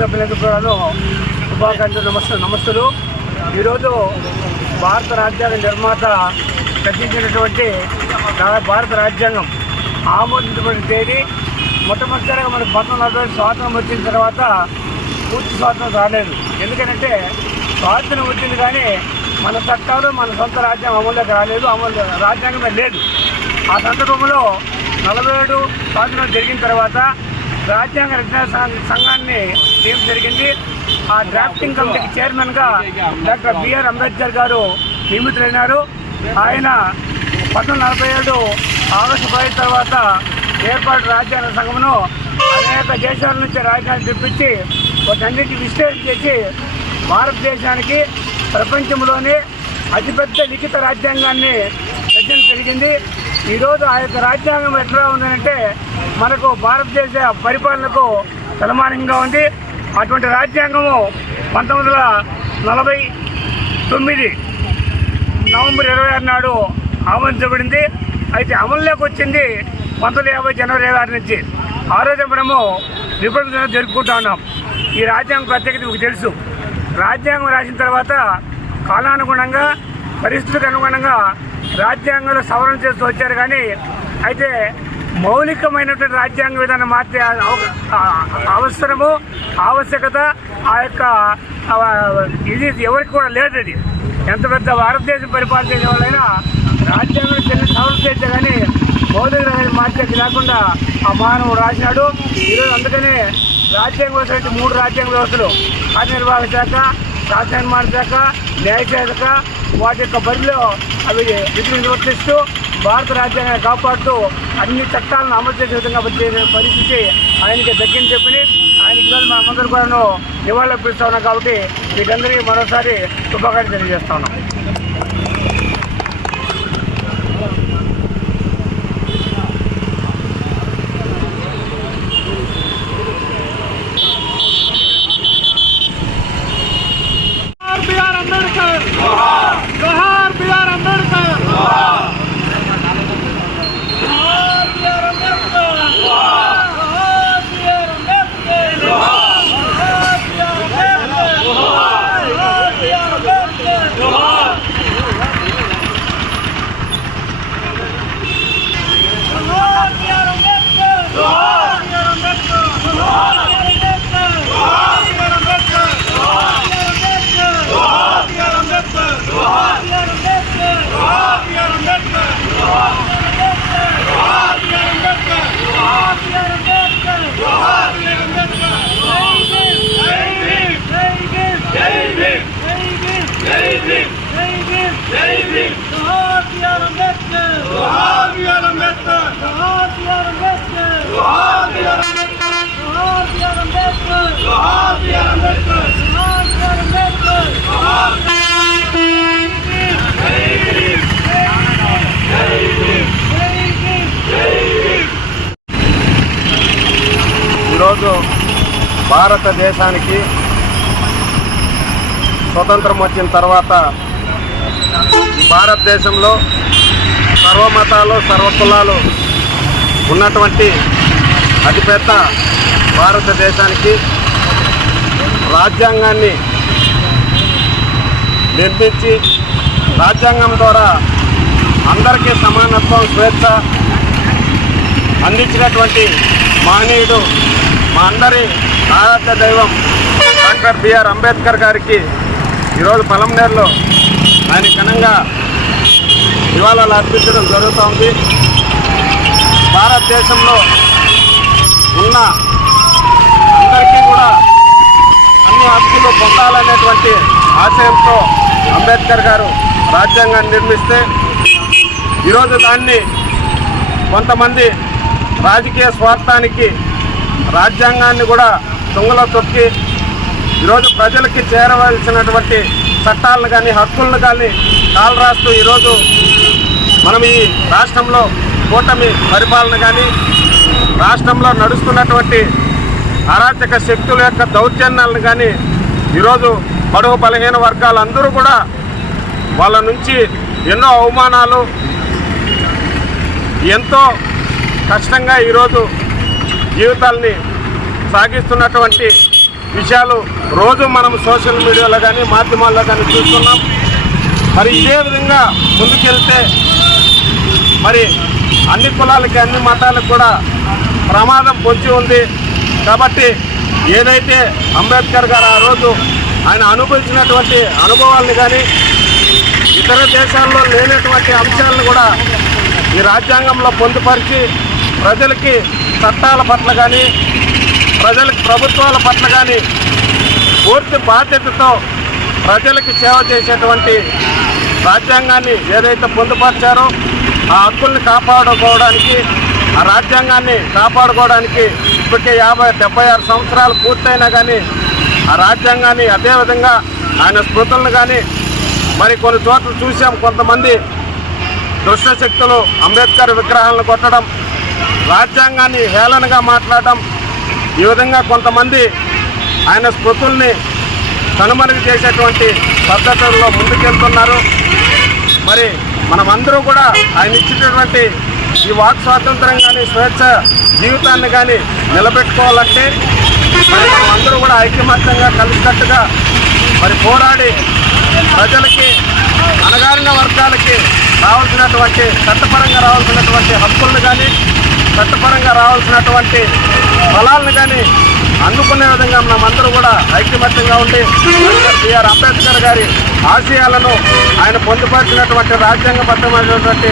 సభ్యులకు కూడాను శుభాకాంక్షలు నమస్తులు ఈరోజు భారత రాజ్యాంగ నిర్మాత రచించినటువంటి భారత రాజ్యాంగం ఆమోదించబడిన తేదీ మొట్టమొదటిసారిగా మనకు పంతొమ్మిది నలభై స్వాతంత్రం వచ్చిన తర్వాత పూర్తి స్వాతంత్రం రాలేదు ఎందుకంటే స్వాతంత్రం వచ్చింది కానీ మన చట్టాలు మన సొంత రాజ్యాంగం అమలులోకి రాలేదు అమలు రాజ్యాంగమే లేదు ఆ సందర్భంలో నలభై ఏడు స్వాతంత్రం జరిగిన తర్వాత రాజ్యాంగ రచనా సంఘాన్ని నియమం జరిగింది ఆ డ్రాఫ్టింగ్ కమిటీకి చైర్మన్గా డాక్టర్ బిఆర్ అంబేద్కర్ గారు నియమితులైనారు ఆయన పంతొమ్మిది నలభై ఏడు ఆగస్టు పది తర్వాత ఏర్పాటు రాజ్యాంగ సంఘమును అనేక దేశాల నుంచి రాజ్యాన్ని తెప్పించి వాటన్నిటి విశ్లేషణ చేసి భారతదేశానికి ప్రపంచంలోనే అతిపెద్ద లిఖిత రాజ్యాంగాన్ని రచన జరిగింది ఈరోజు ఆ యొక్క రాజ్యాంగం ఎట్లా ఉందంటే మనకు భారతదేశ పరిపాలనకు తలమానంగా ఉంది అటువంటి రాజ్యాంగము పంతొమ్మిది వందల నలభై తొమ్మిది నవంబర్ ఇరవై ఆరు నాడు ఆమోదించబడింది అయితే అమల్లోకి వచ్చింది పంతొమ్మిది యాభై జనవరి ఇరవై ఆరు నుంచి ఆ రోజు మనము రిపబ్లిక్ జరుపుకుంటా ఉన్నాం ఈ రాజ్యాంగం ప్రత్యేకత మీకు తెలుసు రాజ్యాంగం రాసిన తర్వాత కాలానుగుణంగా పరిస్థితులకు అనుగుణంగా రాజ్యాంగంలో సవరణ చేస్తూ వచ్చారు కానీ అయితే మౌలికమైనటువంటి రాజ్యాంగ విధానం మార్చే అవసరము ఆవశ్యకత ఆ యొక్క ఇది ఎవరికి కూడా లేదు అది ఎంత పెద్ద భారతదేశం పరిపాలన చేసే వాళ్ళైనా రాజ్యాంగం చిన్న సవరణ చేస్తే కానీ మౌలిక మార్చేది లేకుండా ఆ మానవుడు రాసినాడు ఈరోజు అందుకనే రాజ్యాంగ వ్యవస్థ మూడు రాజ్యాంగ వ్యవస్థలు కార్యనిర్వాహక శాఖ శాసన నిర్మాణ శాఖ న్యాయ శాఖ వాటి యొక్క బరిలో అవి విధులు నిర్వర్తిస్తూ భారత రాజ్యాంగాన్ని కాపాడుతూ అన్ని చట్టాలను అమలు చేసే విధంగా చేసే పరిస్థితి ఆయనకి దగ్గరని చెప్పి ఆయన ఈరోజు మనమందరూ కూడాను నివాళులు పిలుస్తా ఉన్నాం కాబట్టి మీకందరికీ మరోసారి శుభాకాంక్షలు తెలియజేస్తా ఉన్నాం ఈరోజు భారతదేశానికి స్వతంత్రం వచ్చిన తర్వాత భారతదేశంలో సర్వమతాలు సర్వకులాలు ఉన్నటువంటి అతిపెద్ద భారతదేశానికి రాజ్యాంగాన్ని నిర్మించి రాజ్యాంగం ద్వారా అందరికీ సమానత్వం స్వేచ్ఛ అందించినటువంటి మహనీయుడు మా అందరి ఆరాధ్య దైవం డాక్టర్ బిఆర్ అంబేద్కర్ గారికి ఈరోజు పలంనేరులో ఆయన ఘనంగా నివాళులు అర్పించడం జరుగుతుంది భారతదేశంలో ఉన్న అందరికీ కూడా అన్ని హక్కులు పొందాలనేటువంటి ఆశయంతో అంబేద్కర్ గారు రాజ్యాంగాన్ని నిర్మిస్తే ఈరోజు దాన్ని కొంతమంది రాజకీయ స్వార్థానికి రాజ్యాంగాన్ని కూడా దొంగలో తొక్కి ఈరోజు ప్రజలకి చేరవలసినటువంటి చట్టాలను కానీ హక్కులను కానీ కాలు రాస్తూ ఈరోజు మనం ఈ రాష్ట్రంలో కూటమి పరిపాలన కానీ రాష్ట్రంలో నడుస్తున్నటువంటి అరాచక శక్తుల యొక్క దౌర్జన్యాలను కానీ ఈరోజు పడుగు బలహీన వర్గాలందరూ కూడా వాళ్ళ నుంచి ఎన్నో అవమానాలు ఎంతో కష్టంగా ఈరోజు జీవితాల్ని సాగిస్తున్నటువంటి విషయాలు రోజు మనం సోషల్ మీడియాలో కానీ మాధ్యమాల్లో కానీ చూస్తున్నాం మరి ఇదే విధంగా ముందుకెళ్తే మరి అన్ని కులాలకి అన్ని మతాలకు కూడా ప్రమాదం పొంచి ఉంది కాబట్టి ఏదైతే అంబేద్కర్ గారు ఆ రోజు ఆయన అనుభవించినటువంటి అనుభవాలను కానీ ఇతర దేశాల్లో లేనటువంటి అంశాలను కూడా ఈ రాజ్యాంగంలో పొందుపరిచి ప్రజలకి చట్టాల పట్ల కానీ ప్రజలకు ప్రభుత్వాల పట్ల కానీ పూర్తి బాధ్యతతో ప్రజలకు సేవ చేసేటువంటి రాజ్యాంగాన్ని ఏదైతే పొందుపరిచారో ఆ హక్కుల్ని కాపాడుకోవడానికి ఆ రాజ్యాంగాన్ని కాపాడుకోవడానికి ఇప్పటికే యాభై డెబ్బై ఆరు సంవత్సరాలు పూర్తయినా కానీ ఆ రాజ్యాంగాన్ని అదేవిధంగా ఆయన స్మృతులను కానీ మరి కొన్ని చోట్ల చూసాం కొంతమంది దుష్టశక్తులు అంబేద్కర్ విగ్రహాలను కొట్టడం రాజ్యాంగాన్ని హేళనగా మాట్లాడడం ఈ విధంగా కొంతమంది ఆయన స్మృతుల్ని కనుమరుగు చేసేటువంటి పద్ధతుల్లో ముందుకెళ్తున్నారు మరి మనమందరూ కూడా ఆయన ఇచ్చినటువంటి ఈ వాక్ స్వాతంత్రం కానీ స్వేచ్ఛ జీవితాన్ని కానీ నిలబెట్టుకోవాలంటే మరి అందరూ కూడా ఐక్యమత్యంగా కలిసికట్టుగా మరి పోరాడి ప్రజలకి అణగారిన వర్గాలకి రావాల్సినటువంటి చట్టపరంగా రావాల్సినటువంటి హక్కులను కానీ చట్టపరంగా రావాల్సినటువంటి ఫలాలను కానీ అందుకునే విధంగా మనమందరూ కూడా ఐక్యమత్యంగా ఉండి బిఆర్ అంబేద్కర్ గారి ఆశయాలను ఆయన పొందుపరిచినటువంటి రాజ్యాంగబద్ధమైనటువంటి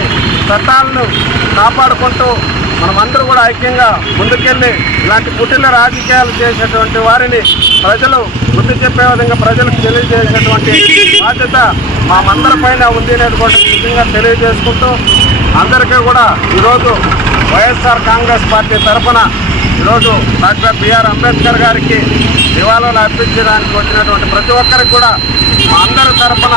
చట్టాలను కాపాడుకుంటూ మనమందరూ కూడా ఐక్యంగా ముందుకెళ్ళి ఇలాంటి కుటిల రాజకీయాలు చేసేటువంటి వారిని ప్రజలు గుర్తు చెప్పే విధంగా ప్రజలకు తెలియజేసినటువంటి బాధ్యత మా అందరిపైన ఉంది అనేటువంటి విధంగా తెలియజేసుకుంటూ అందరికీ కూడా ఈరోజు వైఎస్ఆర్ కాంగ్రెస్ పార్టీ తరఫున ఈరోజు డాక్టర్ బిఆర్ అంబేద్కర్ గారికి నివాళులు అర్పించడానికి వచ్చినటువంటి ప్రతి ఒక్కరికి కూడా అందరి తరఫున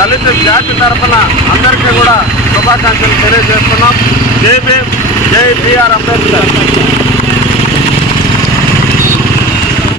దళిత జాతి తరఫున అందరికీ కూడా శుభాకాంక్షలు తెలియజేస్తున్నాం జై భీమ్ జై బిఆర్ అంబేద్కర్